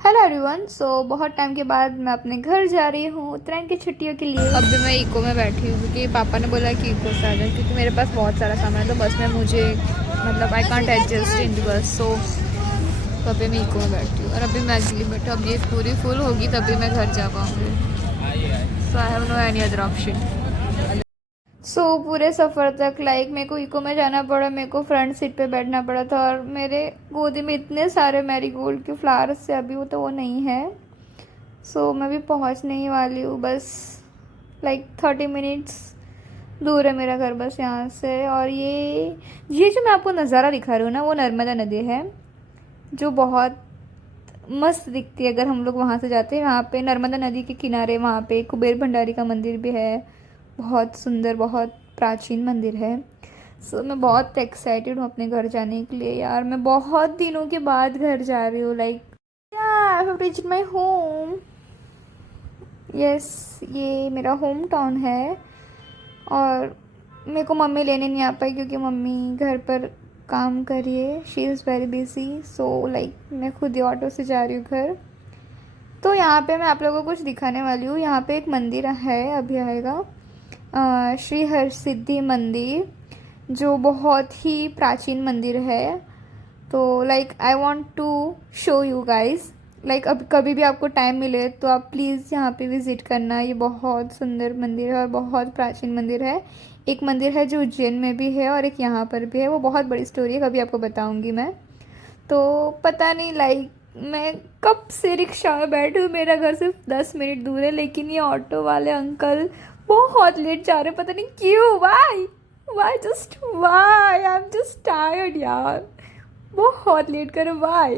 Hello everyone. बहुत time के बाद मैं अपने घर जा रही हूँ उत्तरायण की छुट्टियों के लिए। अब भी मैं इको में बैठी हूँ क्योंकि पापा ने बोला कि इको से आ जाए, क्योंकि मेरे पास बहुत सारा सामान है तो बस में मुझे मतलब I can't adjust in the bus. So अभी मैं इको में बैठी हूँ और अभी मैं एक्चुअली बैठा, अब ये पूरी फुल होगी तभी मैं घर जा पाऊँगी। So I have no any other option. पूरे सफ़र तक मेरे को इको में जाना पड़ा, मेरे को फ्रंट सीट पे बैठना पड़ा था और मेरे गोदी में इतने सारे मैरीगोल्ड के फ्लावर्स से अभी वो नहीं है। मैं भी पहुँचने ही वाली हूँ, बस 30 मिनट्स दूर है मेरा घर बस यहाँ से। और ये जो मैं आपको नज़ारा दिखा रही हूँ ना, वो नर्मदा नदी है जो बहुत मस्त दिखती है अगर हम लोग वहाँ से जाते हैं। वहाँ पे नर्मदा नदी के किनारे वहाँ पे कुबेर भंडारी का मंदिर भी है, बहुत सुंदर बहुत प्राचीन मंदिर है। मैं बहुत एक्साइटेड हूँ अपने घर जाने के लिए यार। मैं बहुत दिनों के बाद घर जा रही हूँ। I have reached my home. Yes, ये मेरा होम टाउन है। और मेरे को मम्मी लेने नहीं आ पाई क्योंकि मम्मी घर पर काम कर रही है, शी इज़ वेरी बिजी। मैं खुद ही ऑटो से जा रही हूँ घर। तो यहाँ पे मैं आप लोगों को कुछ दिखाने वाली हूँ। यहाँ पे एक मंदिर है, अभी आएगा, श्री हरसिद्धि मंदिर, जो बहुत ही प्राचीन मंदिर है। तो I want to show you guys. अब कभी भी आपको टाइम मिले तो आप प्लीज़ यहाँ पे विज़िट करना। ये बहुत सुंदर मंदिर है और बहुत प्राचीन मंदिर है। एक मंदिर है जो उज्जैन में भी है और एक यहाँ पर भी है, वो बहुत बड़ी स्टोरी है, कभी आपको बताऊँगी मैं। तो पता नहीं मैं कब से रिक्शा में बैठी हूँ, मेरा घर सिर्फ 10 मिनट दूर है, लेकिन ये ऑटो वाले अंकल बहुत लेट जा रहे हैं, पता नहीं क्यों। Why I am just tired यार, बहुत लेट कर वाई।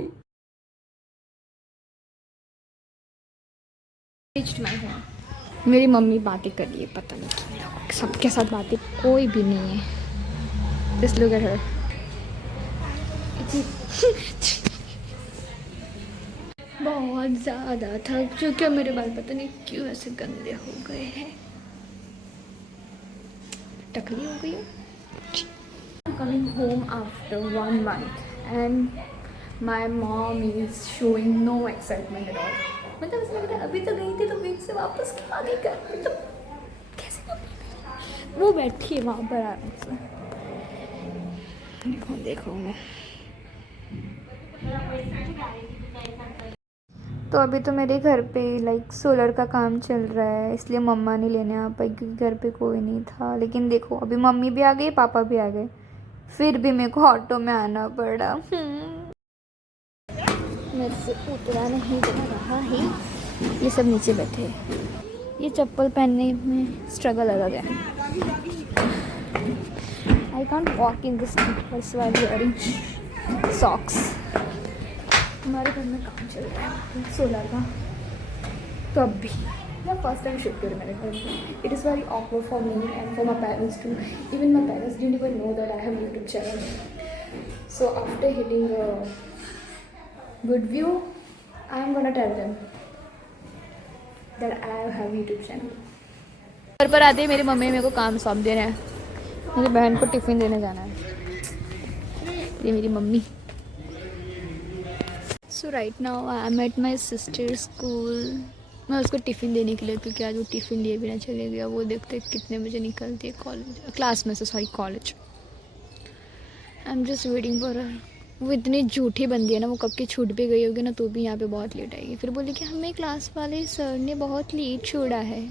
मेरी मम्मी बातें कर रही है, पता नहीं किन लोगों के, सबके साथ बातें, कोई भी नहीं है। Just look at her. बहुत ज़्यादा थक चुके, मेरे बाल पता नहीं क्यों ऐसे गंदे हो गए हैं, टकली हो गई हूँ। Coming home after 1 month and my mom is showing no excitement at all. मतलब ऐसा लग रहा है अभी तो गई थी तो फिर से वापस क्यों आ गई घर, मतलब कैसे मम्मी वो बैठी है वहाँ पर आराम से। देखो देखो मैं तो अभी तो मेरे घर पे सोलर का काम चल रहा है, इसलिए मम्मा नहीं लेने आ पाई क्योंकि घर पे कोई नहीं था। लेकिन देखो अभी मम्मी भी आ गई, पापा भी आ गए, फिर भी मेरे को ऑटो में आना पड़ा। मेरे से उतरा नहीं जा रहा है। ये सब नीचे बैठे हैं, ये चप्पल पहनने में स्ट्रगल अलग है। I can't walk in this slippers while wearing socks. हमारे घर में काम चल रहा है सोलर का, तो अब भी मैं फर्स्ट टाइम शिफ्ट कर मेरे घर में। It is very awkward for me and for my parents too. Even my parents didn't even know that I have YouTube channel. So after hitting good view, I am gonna tell them that I have YouTube channel. घर पर आते ही मेरी mummy मेरे को काम सौंप दे रहे हैं, मेरी बहन को टिफ़िन देने जाना है। ये मेरी mummy. So right now I am at my sister school. मैं उसको टिफ़िन देने के लिए, क्योंकि आज वो टिफ़िन लिए बिना चले गया। वो देखते कितने बजे निकलती है कॉलेज, क्लास में से, sorry college. I am just waiting for her. वो इतनी झूठी बंदी है ना, वो कब की छूट भी गई होगी ना तो भी यहाँ पे बहुत लेट आएगी। फिर बोली कि हमें क्लास वाले सर ने बहुत लेट छोड़ा है।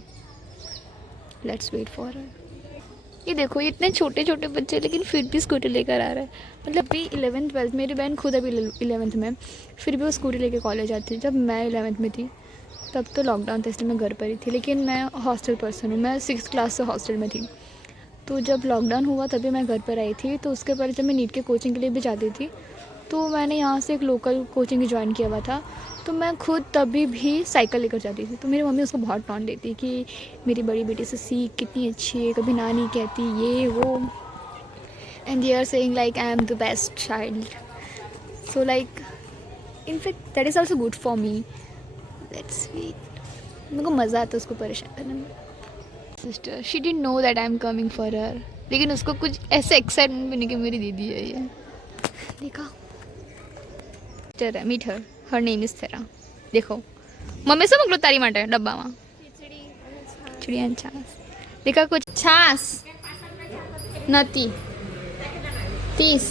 Let's wait for her. ये देखो, ये इतने छोटे छोटे बच्चे लेकिन फिर भी स्कूटी लेकर आ रहा है। मतलब अभी 11th-12th, मेरी बहन खुद अभी 11th में, फिर भी वो स्कूटी लेकर कॉलेज आती है। जब मैं 11th में थी तब तो लॉकडाउन था, इसलिए मैं घर पर ही थी। लेकिन मैं हॉस्टल पर्सन हूँ, मैं 6th क्लास से हॉस्टल में थी। तो जब लॉकडाउन हुआ तभी मैं घर पर आई थी। तो उसके बाद जब मैं नीट के कोचिंग के लिए भी जाती थी तो मैंने यहाँ से एक लोकल कोचिंग ज्वाइन किया हुआ था। तो मैं खुद तभी भी साइकिल लेकर जाती थी। तो मेरी मम्मी उसको बहुत टॉन्ट देती कि मेरी बड़ी बेटी से सीख, कितनी अच्छी है, कभी ना नहीं कहती, ये वो। And they are saying I am the best child. So in fact that is also good for me. That's sweet. मेरे को मज़ा आता है उसको परेशान करने में। Sister, she didn't know that I am coming for her, लेकिन उसको कुछ ऐसे एक्साइटमेंट भी नहीं कि मेरी दीदी है ये। देखा, meet her, her name is Thera. देखो मम्मी શું મોકલું તારી માટે ડબ્બામાં ખીચડી અને છાસ દેખા कुछ છાસ નથી 30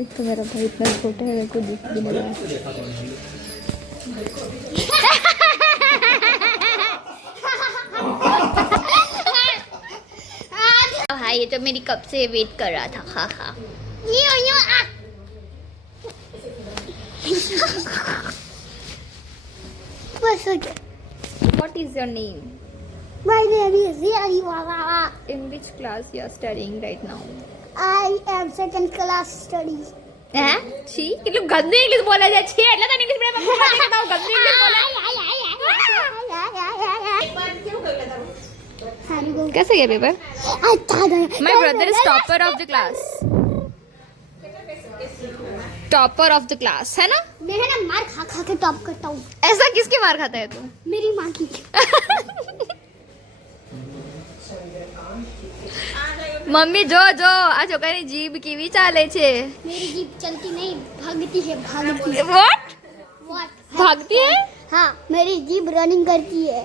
एक तो मेरा भाई इतना छोटा है कोई दिख भी नहीं रहा हाँ ये तो मेरी कब से वेट कर रहा था हाँ हाँ बस हो गया. What is your name? My name is Yariwala. In which class you are studying right now? I am second class study. हैं छी કેટલું ગંદુ ઇંગ્લિશ બોલે છે छी એટલે તો ઇંગ્લિશ મીડિયમ માં મને કહેતા હું ગંદુ ઇંગ્લિશ બોલે कैसे गया paper My brother is topper of the class topper of the class है ना मैं है ना मार खा खा के टॉप करता हूँ. ऐसा किसके मार खाता है तू मेरी माँ की. મમ્મી જો જો આ છોકરાની જીભ કેવી ચાલે છે मेरी जीप चलती नहीं भागती है भागती है. What? What? भागती है हाँ मेरी जीप रनिंग करती है.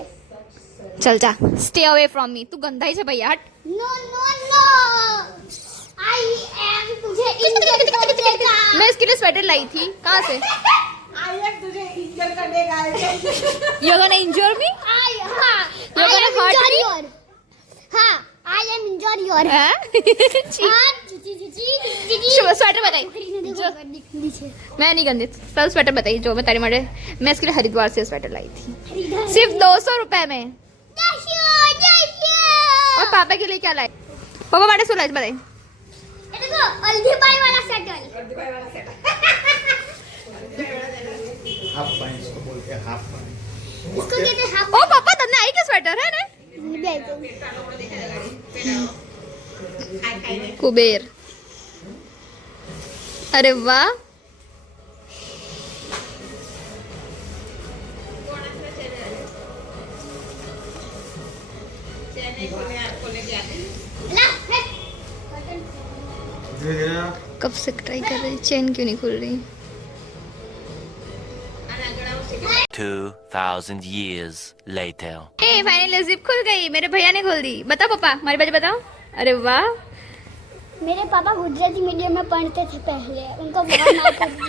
चल जा स्टे अवे फ्रॉम मी तू गंदा ही है भैया हट no no no I am तुझे इंजर कर देगा. मैं इसके लिए स्वेटर लाई थी कहाँ से तुझे इंजर करेगा. You're gonna injure me आई हाँ You're gonna hurt me? हाँ आई एम इंजर योर. हैं? छी हाँ जी जी जी जी जी. स्वेटर बताइए मैं नहीं गंदी सब स्वेटर बताइए जो मैं तारी मारे मैं इसके लिए हरिद्वार से स्वेटर लाई थी सिर्फ 200 रुपए में और पापा के लिए क्या लाए पापा मारे सो लाए बताइए देखो हल्दी बाई वाला सेटल. हाफ पैंट इसको बोलते हैं हाफ पैंट. इसको कहते हैं हाफ. ओ पापा तन्ने आई क्या स्वेटर है ना कुबेर अरे वाह कब से ट्राई कर रही चेन क्यों नहीं खुल रही 2,000 years later. ए फाइनली जिप खुल गई मेरे भैया ने खोल दी बताओ पापा हमारी बात बताओ अरे वाह मेरे पापा गुजराती मीडियम में पढ़ते थे पहले. उनको बहुत मार पड़ती.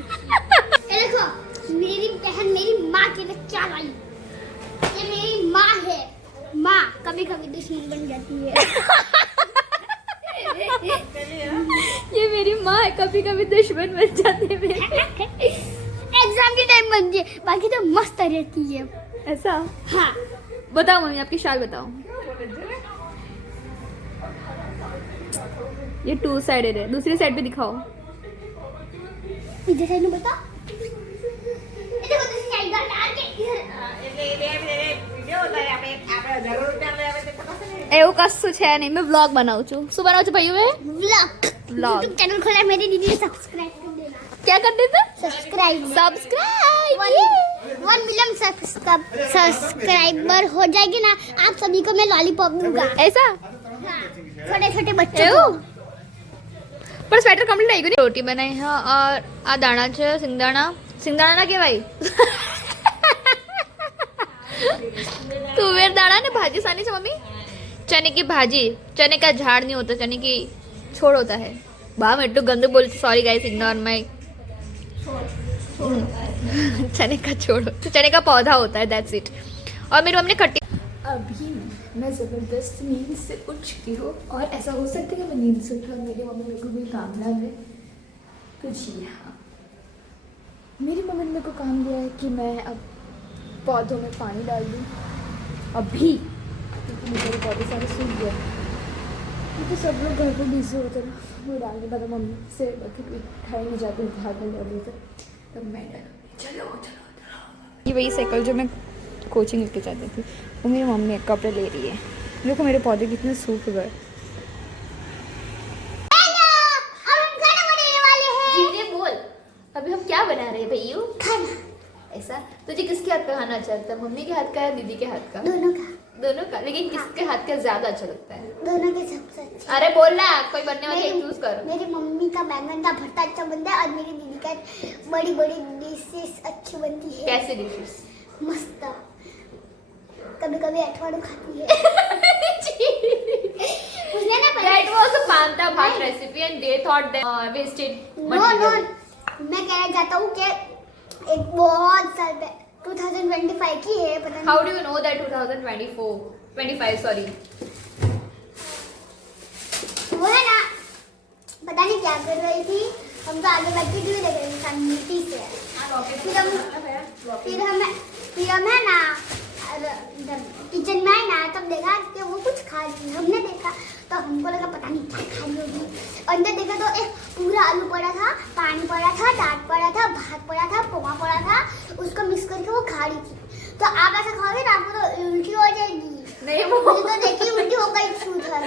ये देखो मेरी बहन मेरी माँ के लिए क्या लाई. ये मेरी माँ है. माँ कभी कभी दुश्मन बन जाती है. ये मेरी माँ है कभी कभी दुश्मन बन जाते हैं मेरे एग्जाम के टाइम बनती है बाकी तो मस्त रहती है. ऐसा हाँ बताओ मम्मी आपकी शाल बताओ ये 2 साइडेड है दूसरी साइड पे दिखाओ इधर साइड में बता. ये देखो दूसरी साइड डाल के એવું કશું છે નહીં મેં વ્લોગ બનાવું છું શું બનાવું છું ભાઈ હવે व्लॉग. Vlog. यूट्यूब चैनल खोला है मेरी दीदी ने सब्सक्राइब कर देना. क्या कर देते सब्सक्राइब सब्सक्राइब 1 मिलियन सब्सक्राइबर हो जाएगी ना आप सभी को मैं लॉलीपॉप दूंगा. ऐसा छोटे छोटे बच्चों को. એવું પણ સ્વેટર કમ્પ્લીટ આવી ગયું રોટી બનાવી હા और આ દાણા છે સિંગદાણા સિંગદાણા ના કહેવાય तुवेर दाना ने भाजी सानी से मम्मी चने की भाजी चने का झाड़ नहीं होता चने की छोड़ होता है बा मैं तो गंदे बोली सॉरी गाइस इग्नोर माय चने का छोड़ चने का पौधा होता है दैट्स इट और मेरी मम्मी ने खट्टी अभी मैं ज़बरदस्त नींद से उठ चुकी हूँ और ऐसा हो सकता है कि मैं नींद से उठा मेरी मम्मी मेरे को कोई काम ना दे तो जी हाँ मेरी मम्मी ने मेरे को काम दिया है कि मैं अब पौधों में पानी डाल दूँ अभी क्योंकि मेरे पौधे सारे सूख गए क्योंकि सब लोग घर पे बिजी होते ना वो डालने पता मम्मी से उठाई नहीं जाती हाथ में डाल देते तब मैं चलो चलो ये वही साइकिल जो मैं कोचिंग लेके जाती थी वो मेरी मम्मी कपड़े ले रही है देखो मेरे पौधे कितने सूख गए बोल अभी हम क्या बना रहे हैं भैया खाना ऐसा तुझे किसके हाथ का खाना अच्छा लगता है मम्मी के हाथ का या दीदी के हाथ का दोनों का दोनों का लेकिन किसके हाथ का ज्यादा अच्छा लगता है दोनों के सबसे अरे बोल ना, कोई बनने वाली मेरी- चूज कर। मेरी मम्मी का बैंगन का भरता अच्छा बनता है और मेरी दीदी का बड़ी बड़ी डिशेस अच्छी बनती है। कैसे डिशेस? मस्त। कभी कभी अठवाड़ू खाती है। उसने ना That was a panta bhat recipe and they thought they wasted no material. मैं कहना चाहता हूँ कि एक बहुत साल पहले 2025 की है, पता नहीं। How do you know that 25 sorry. वो है ना, पता नहीं क्या कर रही थी, हम तो आगे बैठ के टीवी देख रहे थे शांति से। फिर हम है ना किचन में आए ना, तब देखा कि वो कुछ खा रही है। हमने देखा तो हमको लगा पता नहीं क्या खा रही होगी। अंदर देखा तो एक पूरा आलू पड़ा था, पानी पड़ा था, दाल पड़ा था, भात पड़ा था, पोहा पड़ा था, उसको मिक्स करके वो खा रही थी। तो आप ऐसा खाओगे ना, आपको तो उल्टी हो जाएगी। नहीं मुझे तो देखी उल्टी हो गई छूट है,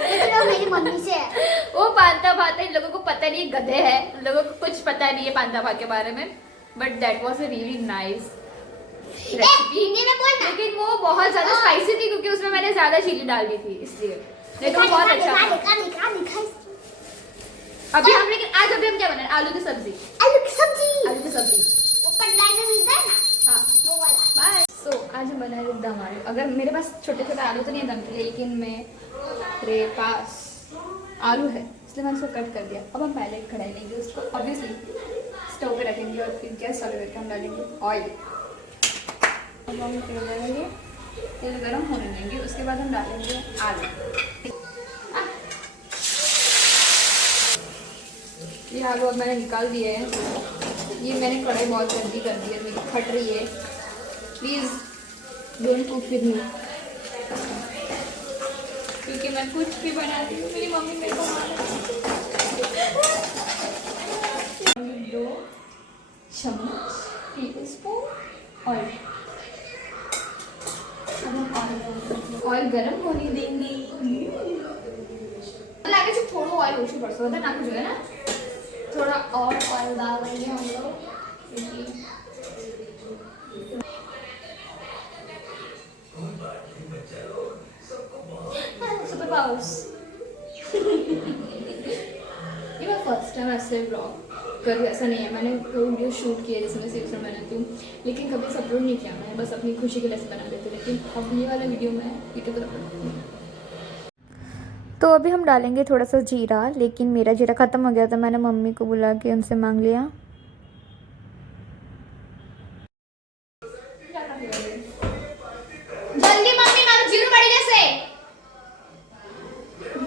मेरी मम्मी से है। वो पांता भात है, इन लोगों को पता नहीं, गधे हैं, इन लोगों को कुछ पता नहीं है पांता भात के बारे में। But that was a really nice recipe. Hindi में बोलना। लेकिन वो बहुत ज्यादा स्पाइसी थी क्योंकि उसमें मैंने ज्यादा चिली डाल दी थी, इसलिए। नहीं तो बहुत अच्छा था। दिखा। अभी हम क्या बना रहे हैं? आलू की सब्जी। आलू की सब्जी। आलू की सब्जी। वो पंडाल में मिलता है ना, हाँ। वो वाला। बाय। सो आज हम बना रहे दम आलू। अगर मेरे पास छोटे छोटे आलू तो नहीं है दम के लिए, लेकिन मेरे पास आलू है, इसलिए मैंने उसको कट कर दिया। अब हम पहले कढ़ाई लेंगे, उसको ऑब्वियसली स्टोव पे रखेंगे और फिर गैस चालू करके हम डालेंगे ऑयल। अब हम तेल डालेंगे, तेल गर्म होने देंगे, उसके बाद हम डालेंगे आलू। ये आलू अब मैंने निकाल दिए हैं। ये मैंने कढ़ाई बहुत गंदी कर दी है, मेरी फट रही है। Please don't cook with me, क्योंकि मैं कुछ भी बनाती हूँ, मेरी मम्मी मेरे को मारती है। 2 चम्मच टेबल स्पून ऑयल। अब हम ऑयल गरम होने देंगे। लागे जो थोड़ा ऑयल ओछू पड़ता है ना, जो है ना, थोड़ा और ऑयल डाल देंगे हम लोग। Super powers. ये मैं फर्स्ट टाइम ऐसे ब्लॉग कर रही हूँ, ऐसा नहीं है मैंने कोई वीडियो शूट किया जिसमें से उसमें बनाती हूँ, लेकिन कभी इसे अपलोड नहीं किया मैंने, बस अपनी खुशी के लिए बना देती हूँ। लेकिन अब ये वाला वीडियो मैं यूट्यूब पर अपलोड करूँगी। तो अभी हम डालेंगे थोड़ा सा जीरा, लेकिन मेरा जीरा ख़त्म हो गया था, मैंने मम्मी को बुला के उनसे मांग लिया। जल्दी मम्मी मारो जीरो बड़ी जैसे।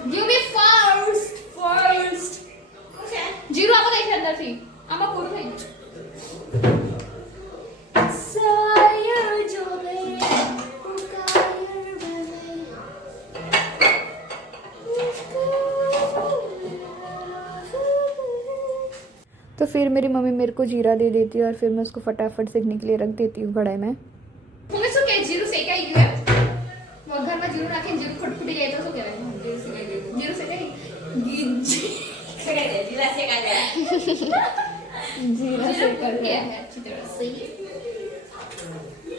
Give me first. जीरो आपको देख अंदर थी। आमा पूरा नहीं। सायर जो गए पुकार बने। तो फिर मेरी मम्मी मेरे को जीरा दे देती है और फिर मैं उसको फटाफट सेकने के लिए रख देती हूँ कढ़ाई में। हमें सो क्या जीरो से क्या है? वो घर में जीरो रखे जीरो फटफटी गए तो सो क्या है? जीरो से क्या जीरा से कर क्या है अच्छी तरह से।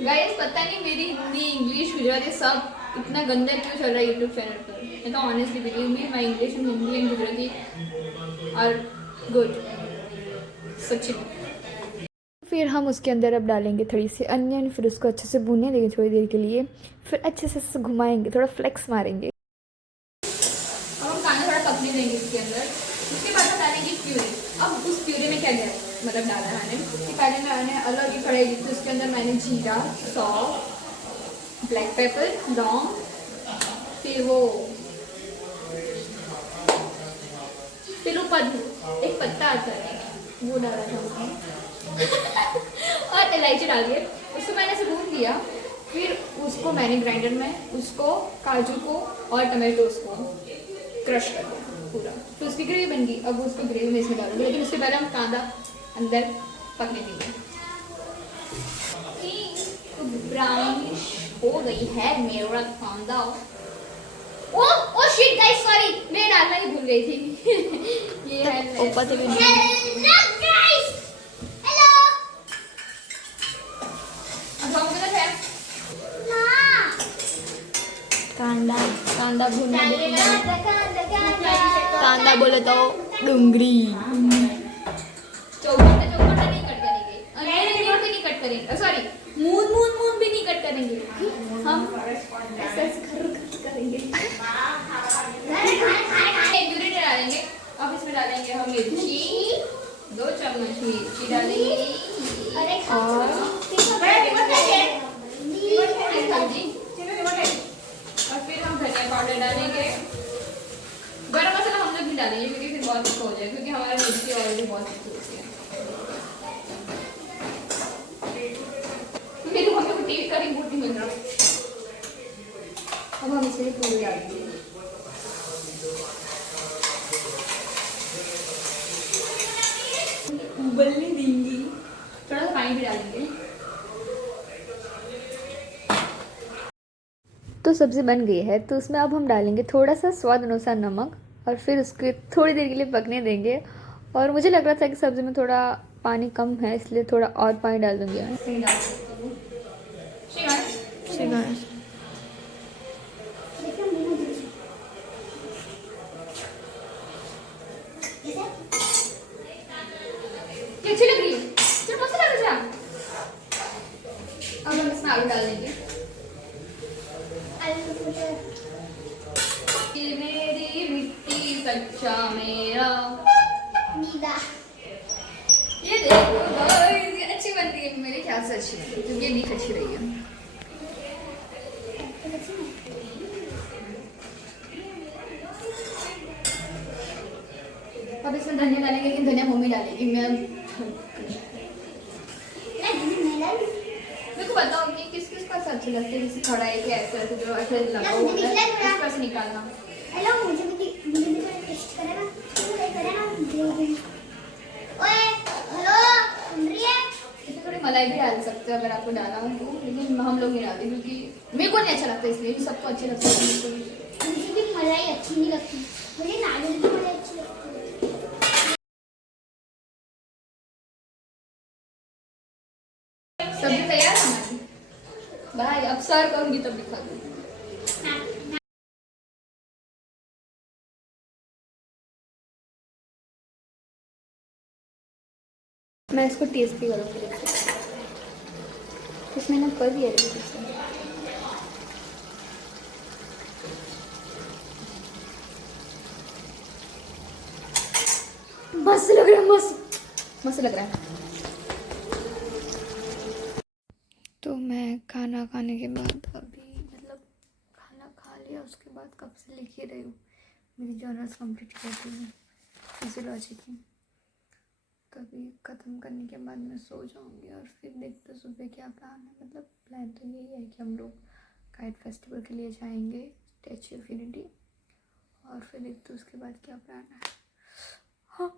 गाइस पता नहीं मेरी हिंदी इंग्लिश गुजराती सब इतना गंदा क्यों चल रहा है यूट्यूब चैनल पर। मैं तो honestly believe me my English and Hindi and Gujarati are good, सच्ची में। फिर हम उसके अंदर अब डालेंगे थोड़ी सी अनियन, फिर उसको अच्छे से भूनने देंगे थोड़ी देर के लिए, फिर अच्छे से घुमाएंगे, थोड़ा फ्लेक्स मारेंगे। अब हम खाना थोड़ा पकने देंगे इसके अंदर। उसके बाद हम डालेंगे प्यूरी। अब उस प्यूरी में क्या है मतलब डाला है मैंने कि पहले मैंने अलग ही कढ़ाई ली थी, उसके अंदर मैंने जीरा, सौंफ, ब्लैक पेपर, लौंग, फिर वो एक पत्ता आता है वो डाला था उसमें और इलायची डाल दिए। उसको मैंने ऐसे भून दिया, फिर उसको मैंने ग्राइंडर में उसको काजू को और टमाटोस को क्रश कर दिया पूरा, तो उसकी ग्रेवी बन गई। अब उसको ग्रेवी में इसमें डालूंगी, लेकिन उससे पहले हम कांदा अंदर पकने देंगे। तो ब्राउनिश हो गई है मेरा कांदा। ओ शिट गाइस सॉरी, मैं डालना ही भूल गई थी। ये है ऊपर से भी हेलो गाइस, हेलो। अब हम किधर है? ना कांदा कांदा भूनना कांदा बोले तो डूंगरी चौकट नहीं कट करेंगे नहीं कट करेंगे सॉरी मून भी नहीं कट करेंगे हम ऐसे करेंगे प्यूरी डालेंगे। अब इसमें डालेंगे हम मिर्ची 2 चम्मच मिर्ची डालेंगे और हल्दी और फिर हम धनिया पाउडर डालेंगे। गरम मसाला हम लोग भी डालेंगे क्योंकि फिर बहुत अच्छा हो जाएगा क्योंकि हमारा मिर्ची ऑलरेडी बहुत अच्छी होती है। फिर हम लोग टीवी का रिमोट नहीं मिल रहा। अब हम इसमें पूरी डालेंगे उबलने देंगे थोड़ा सा पानी भी डालेंगे। तो सब्ज़ी बन गई है तो उसमें अब हम डालेंगे थोड़ा सा स्वाद अनुसार नमक और फिर उसके थोड़ी देर के लिए पकने देंगे। और मुझे लग रहा था कि सब्ज़ी में थोड़ा पानी कम है इसलिए थोड़ा और पानी डाल दूँगी मैं। अच्छी लग रही है चलो मसाला डाल जा। अब हम इसमें आलू डाल देंगे। ये मेरी मिट्टी कच्चा मेरा ये देखो गाइस ये अच्छी बनती है मेरे ख्याल से अच्छी बनती है क्योंकि ये दिख अच्छी रही है। अब इसमें धनिया डालेंगे लेकिन धनिया मम्मी डालेगी मैं मेरे को बताओ कि किस किस का अच्छी लगती है जैसे कढ़ाई के ऐसे जो ऐसे लगा हुआ है उसका से निकालना। हेलो मुझे भी टेस्ट करेगा ओए हेलो सुन रही है इसमें थोड़ी मलाई भी डाल सकते हो अगर आपको डाला हो तो लेकिन हम लोग नहीं डालते क्योंकि मेरे को नहीं अच्छा लगता इसलिए सबको अच्छे लगते हैं। मुझे भी मलाई अच्छी नहीं लगती मुझे नारियल की मलाई अच्छी लगती है। सब्जी तैयार है हमारी भाई अब सर्व करूंगी तब दिखा दूंगी। मैं इसको टेस्ट भी करूँगी। इसमें ना कर दिया है मस्त लग रहा है मस्त लग रहा है। तो मैं खाना खाने के बाद अभी मतलब खाना खा लिया उसके बाद कब से लिख ही रही हूँ। मेरी जर्नल्स कंप्लीट कर दी हूँ फिजियोलॉजी की। कभी ख़त्म करने के बाद मैं सो जाऊँगी और फिर देखते सुबह क्या प्लान है। मतलब प्लान तो यही है कि हम लोग काइट फेस्टिवल के लिए जाएंगे स्टैच्यू ऑफ यूनिटी और फिर देखते उसके बाद क्या प्लान है। हाँ